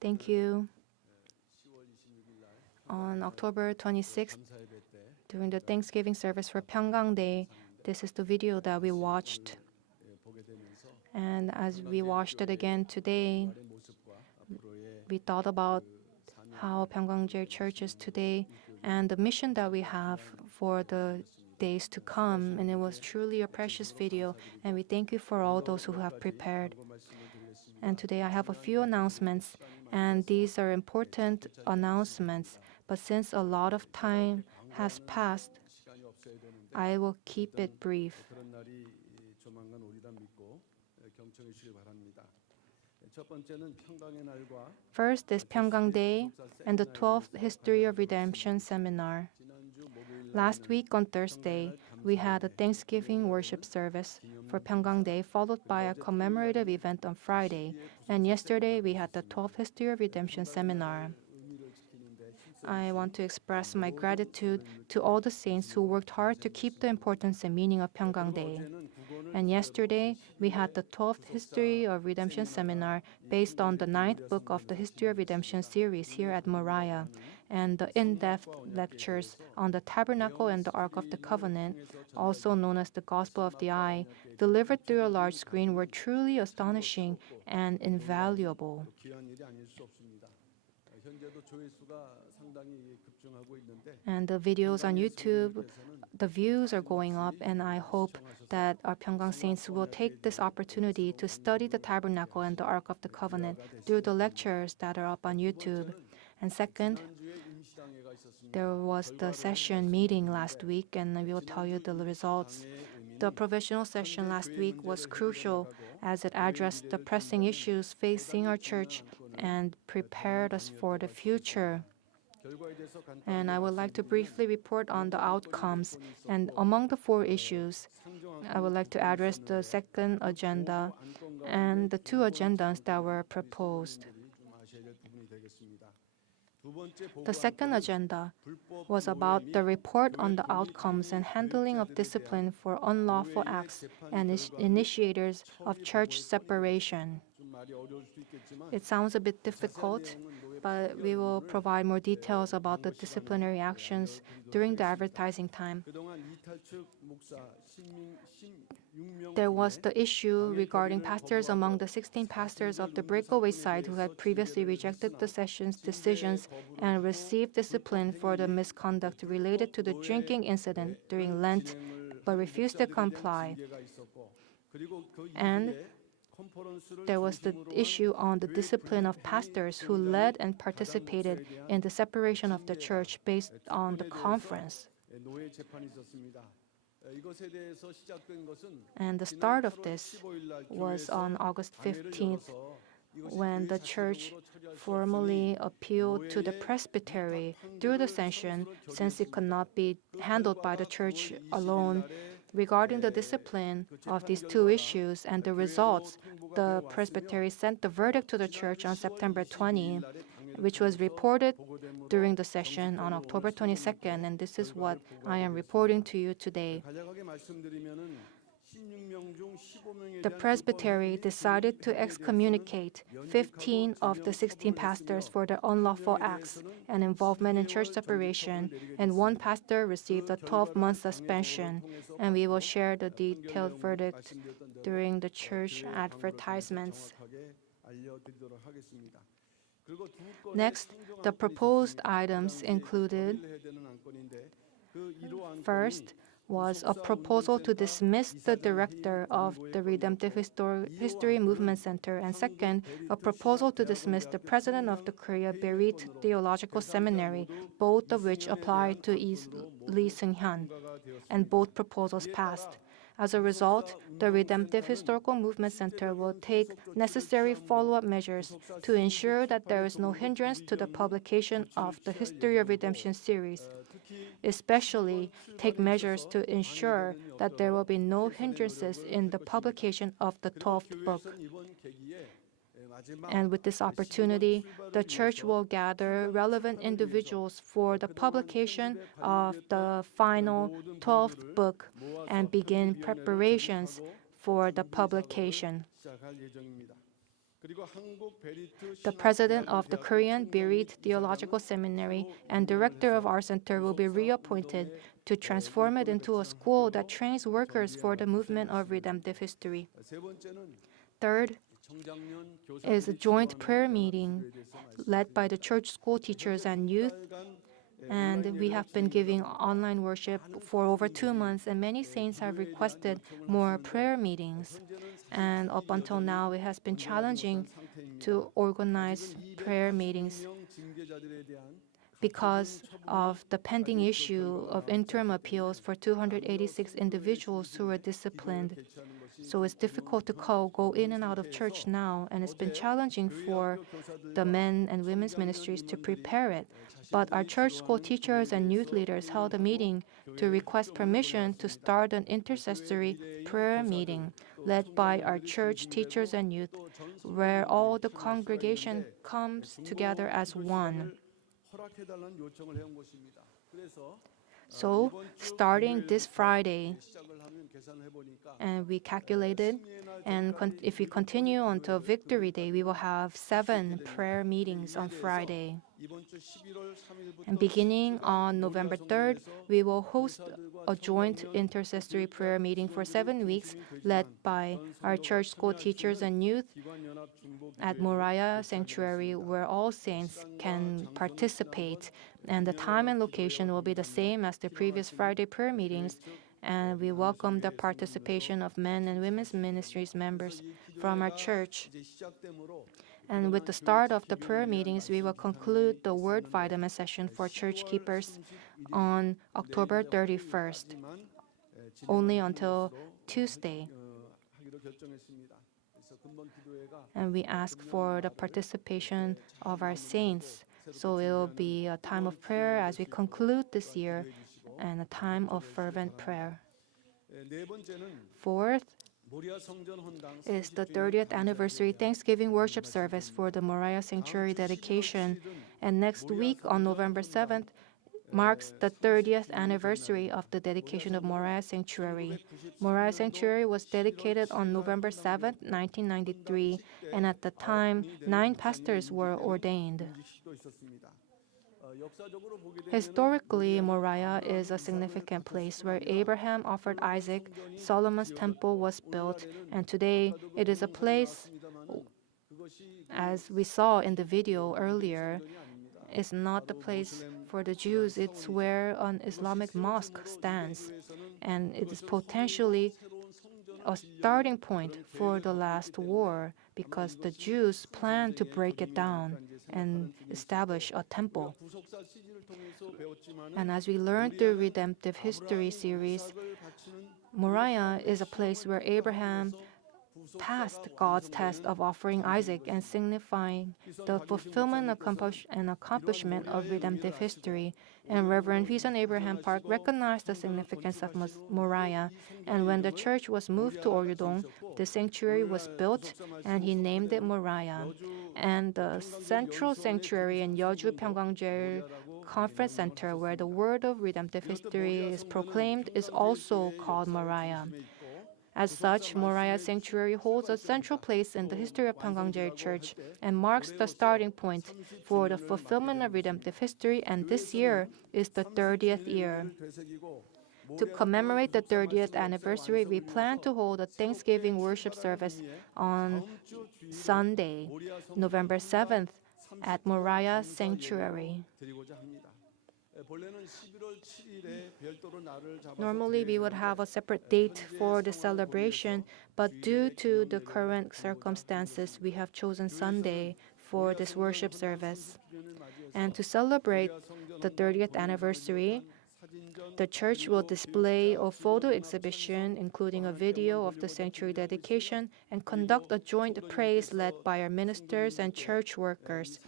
Thank you. On October 26th, during the Thanksgiving service for Pyungkang Day, this is the video that we watched. And as we watched it again today, we thought about how Pyungkang Church is today and the mission that we have for the days to come. And it was truly a precious video. And we thank you for all those who have prepared. And today I have a few announcements. And these are important announcements. But since a lot of time has passed, I will keep it brief. First is Pyungkang Day and the 12th History of Redemption Seminar. Last week on Thursday, we had a Thanksgiving worship service for Pyungkang Day, followed by a commemorative event on Friday. And yesterday, we had the 12th History of Redemption Seminar. I want to express my gratitude to all the saints who worked hard to keep the importance and meaning of Pyungkang Day. And yesterday, we had the 12th History of Redemption Seminar based on the 9th book of the History of Redemption series here at Moriah, and the in-depth lectures on the Tabernacle and the Ark of the Covenant, also known as the Gospel of the Eye, delivered through a large screen were truly astonishing and invaluable. And the videos on YouTube, the views are going up, and I hope that our Pyungkang saints will take this opportunity to study the Tabernacle and the Ark of the Covenant through the lectures that are up on YouTube. And second, there was the session meeting last week, and we will tell you the results. The provisional session last week was crucial as it addressed the pressing issues facing our church and prepared us for the future. And I would like to briefly report on the outcomes. And among the 4 issues, I would like to address the second agenda and the 2 agendas that were proposed. The second agenda was about the report on the outcomes and handling of discipline for unlawful acts and initiators of church separation. It sounds a bit difficult, but we will provide more details about the disciplinary actions during the advertising time. There was the issue regarding pastors among the 16 pastors of the breakaway side who had previously rejected the session's decisions and received discipline for the misconduct related to the drinking incident during Lent, but refused to comply. And there was the issue on the discipline of pastors who led and participated in the separation of the church based on the conference. And the start of this was on August 15th, when the church formally appealed to the presbytery through the session, since it could not be handled by the church alone. Regarding the discipline of these 2 issues and the results, the presbytery sent the verdict to the church on September 20, which was reported during the session on October 22nd, and this is what I am reporting to you today. The presbytery decided to excommunicate 15 of the 16 pastors for their unlawful acts and involvement in church separation, and 1 pastor received a 12-month suspension, and we will share the detailed verdict during the church advertisements. Next, the proposed items included: first was a proposal to dismiss the director of the Redemptive History Movement Center, and second, a proposal to dismiss the president of the Korea Berit Theological Seminary, both of which apply to Lee Seung-hyun, and both proposals passed. As a result, the Redemptive Historical Movement Center will take necessary follow-up measures to ensure that there is no hindrance to the publication of the History of Redemption series, especially take measures to ensure that there will be no hindrances in the publication of the 12th book. And with this opportunity, the church will gather relevant individuals for the publication of the final 12th book and begin preparations for the publication. The president of the Korean Bereid Theological Seminary and director of our center will be reappointed to transform it into a school that trains workers for the movement of redemptive history. Third is a joint prayer meeting led by the church school teachers and youth. And we have been giving online worship for over 2 months, and many saints have requested more prayer meetings. And up until now, it has been challenging to organize prayer meetings because of the pending issue of interim appeals for 286 individuals who were disciplined. So it's difficult to go in and out of church now, and it's been challenging for the men and women's ministries to prepare it. But our church school teachers and youth leaders held a meeting to request permission to start an intercessory prayer meeting led by our church teachers and youth, where all the congregation comes together as one. So, starting this Friday, and we calculated, and if we continue until Victory Day, we will have 7 prayer meetings on Friday. And beginning on November 3rd, we will host a joint intercessory prayer meeting for 7 weeks, led by our church school teachers and youth at Moriah Sanctuary, where all saints can participate. And the time and location will be the same as the previous Friday prayer meetings. And we welcome the participation of men and women's ministries members from our church. And with the start of the prayer meetings, we will conclude the word vitamin session for church keepers on October 31st, only until Tuesday. And we ask for the participation of our saints. So it will be a time of prayer as we conclude this year and a time of fervent prayer. Fourth is the 30th anniversary Thanksgiving worship service for the Moriah Sanctuary dedication. And next week on November 7th marks the 30th anniversary of the dedication of Moriah Sanctuary. Moriah Sanctuary was dedicated on November 7th, 1993, and at the time, 9 pastors were ordained. Historically, Moriah is a significant place where Abraham offered Isaac, Solomon's temple was built, and today it is a place, as we saw in the video earlier, is not the place for the Jews. It's where an Islamic mosque stands, and it is potentially a starting point for the last war because the Jews plan to break it down and establish a temple. And as we learned through Redemptive History series, Moriah is a place where Abraham passed God's test of offering Isaac and signifying the fulfillment and accomplishment of redemptive history. And Reverend Hwison Abraham Park recognized the significance of Moriah. And when the church was moved to Oryudong, the sanctuary was built and he named it Moriah. And the central sanctuary in Yeoju 평강제일 Conference Center, where the word of redemptive history is proclaimed, is also called Moriah. As such, Moriah Sanctuary holds a central place in the history of Pyungkang Church and marks the starting point for the fulfillment of redemptive history, and this year is the 30th year. To commemorate the 30th anniversary, we plan to hold a Thanksgiving worship service on Sunday, November 7th at Moriah Sanctuary. Normally, we would have a separate date for the celebration, but due to the current circumstances, we have chosen Sunday for this worship service. And to celebrate the 30th anniversary, the church will display a photo exhibition, including a video of the sanctuary dedication, and conduct a joint praise led by our ministers and church workers.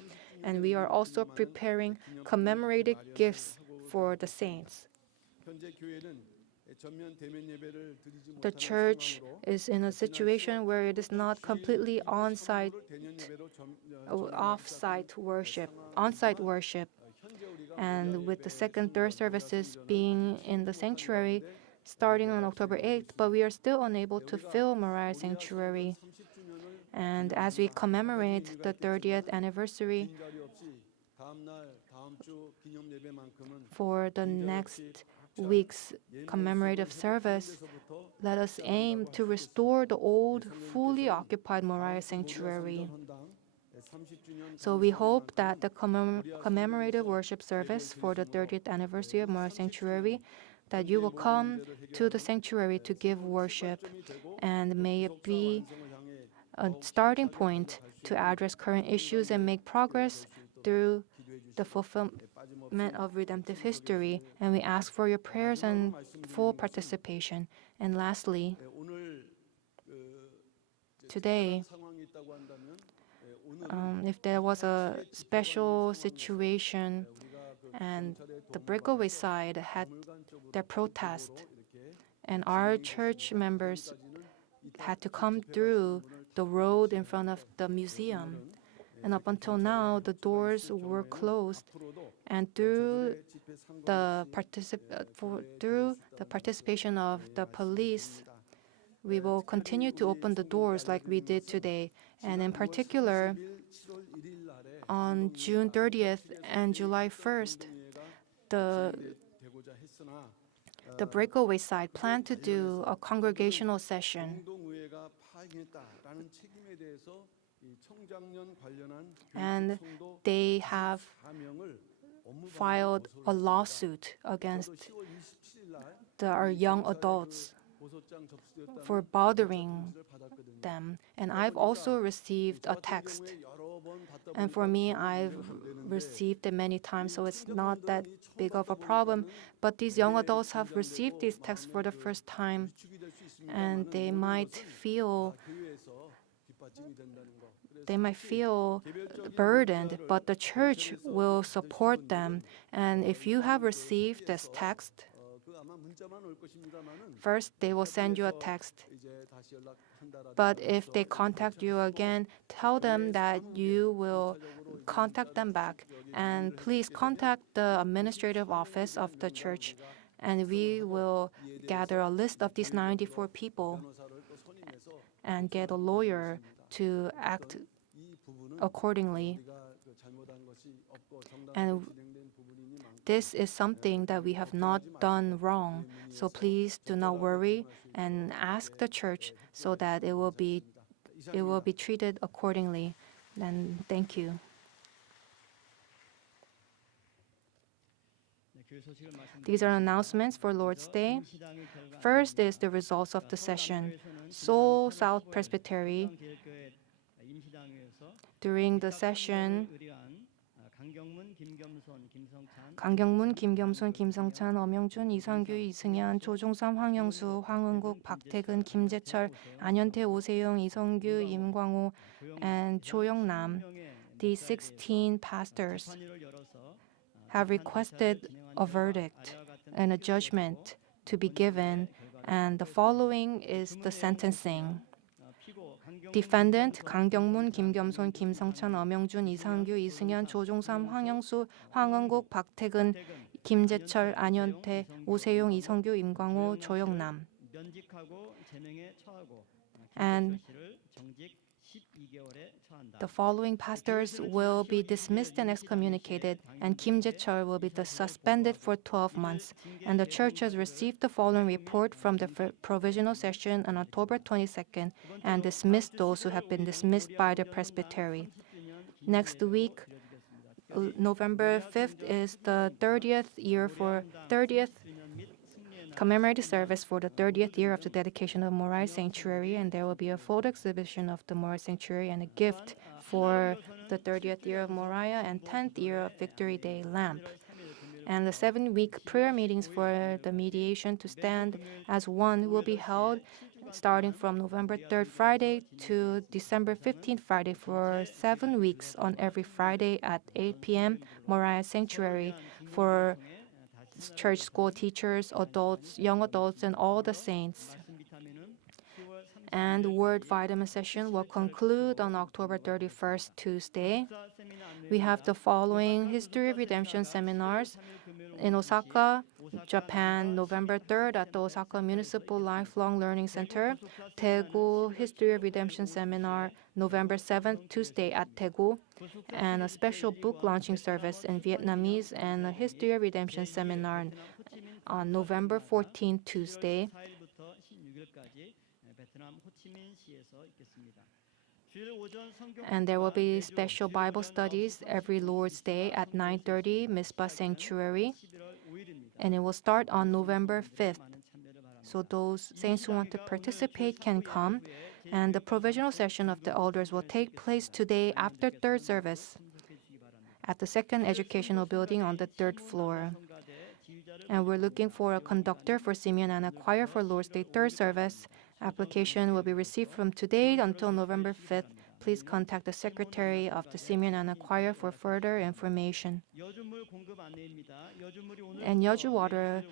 And we are also preparing commemorative gifts for the saints. The church is in a situation where it is not completely on-site worship. And with the second, third services being in the sanctuary starting on October 8th, but we are still unable to fill Moriah Sanctuary. And as we commemorate the 30th anniversary, for the next week's commemorative service, let us aim to restore the old, fully occupied Moriah Sanctuary. So we hope that the commemorative worship service for the 30th anniversary of Moriah Sanctuary, that you will come to the sanctuary to give worship, and may it be a starting point to address current issues and make progress through the fulfillment of redemptive history. And we ask for your prayers and full participation. And lastly, today, if there was a special situation and the breakaway side had their protest, and our church members had to come through the road in front of the museum. And up until now, the doors were closed. And through the participation of the police, we will continue to open the doors like we did today. And in particular, on June 30th and July 1st, the breakaway side planned to do a congregational session. And they have filed a lawsuit against our young adults for bothering them. And I've also received a text. And for me, I've received it many times, so it's not that big of a problem. But these young adults have received these texts for the first time, and they might feel burdened, but the church will support them. And if you have received this text, first they will send you a text. But if they contact you again, tell them that you will contact them back. And please contact the administrative office of the church, and we will gather a list of these 94 people and get a lawyer to act accordingly. And this is something that we have not done wrong. So please do not worry and ask the church so that it will be treated accordingly. And thank you. These are announcements for Lord's Day. First is the results of the session. Seoul South Presbytery, during the session, 강경문, 김겸손, 김성찬, 엄영준, 이성규, 이승현, 조종삼, 황영수, 황은국, 박태근, 김재철, 안현태, 오세용, 이성규, 임광호, and 조영남. These 16 pastors have requested a verdict and a judgment to be given, and the following is the sentencing. Defendant 강경문, 김겸손, 김성찬, 엄영준, 이상규, 이승현, 조종삼, 황영수, 황은국, 박태근, 김재철, 안현태, 오세용, 이성규, 임광호, 조영남. And the following pastors will be dismissed and excommunicated, and Kim Jae-chul will be suspended for 12 months. And the church has received the following report from the provisional session on October 22nd and dismissed those who have been dismissed by the presbytery. Next week, November 5th, is the 30th commemorative service for the 30th year of the dedication of Moriah Sanctuary, and there will be a photo exhibition of the Moriah Sanctuary and a gift for the 30th year of Moriah and 10th year of Victory Day lamp. And the 7-week prayer meetings for the mediation to stand as one will be held starting from November 3rd Friday to December 15th Friday for 7 weeks on every Friday at 8 p.m. Moriah Sanctuary for church school teachers, adults, young adults, and all the saints. And the Word Vitamin session will conclude on October 31st, Tuesday. We have the following History of Redemption seminars in Osaka Japan, November 3rd at the Osaka Municipal Lifelong Learning Center. Daegu History of Redemption Seminar, November 7th, Tuesday at Daegu. And a special book launching service in Vietnamese and a History of Redemption Seminar on November 14th, Tuesday. And there will be special Bible studies every Lord's Day at 9:30, Mizpah Sanctuary. And it will start on November 5th. So those saints who want to participate can come. And the provisional session of the elders will take place today after third service at the second educational building on the third floor. And we're looking for a conductor for Simeon and a choir for Lord's Day third service. Application will be received from today until November 5th. Please contact the secretary of the Simeon and a choir for further information. And Yeoju water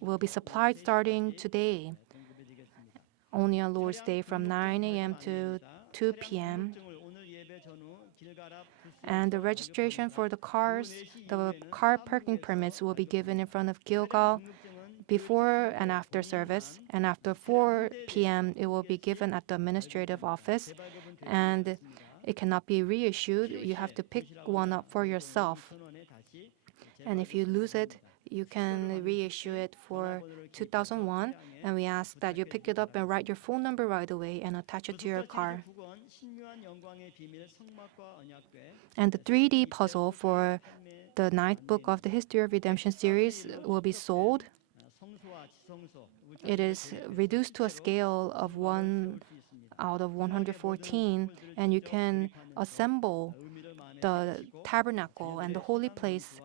will be supplied starting today, only on Lord's Day from 9 a.m. to 2 p.m. And the registration for the cars, the car parking permits will be given in front of Gilgal before and after service. And after 4 p.m., it will be given at the administrative office. And it cannot be reissued. You have to pick one up for yourself. And if you lose it, you can reissue it for 2001. And we ask that you pick it up and write your phone number right away and attach it to your car. And the 3D puzzle for the ninth book of the History of Redemption series will be sold. It is reduced to a scale of 1 out of 114, and you can assemble the tabernacle and the holy place,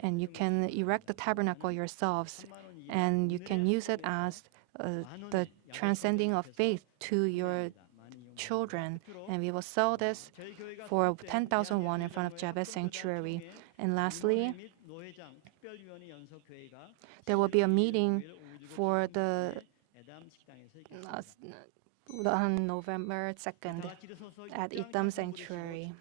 and you can erect the tabernacle yourselves, and you can use it as the transcending of faith to your children. And we will sell this for 10,000 won in front of Jabez Sanctuary. And lastly, there will be a meeting for on November 2nd at Itam Sanctuary.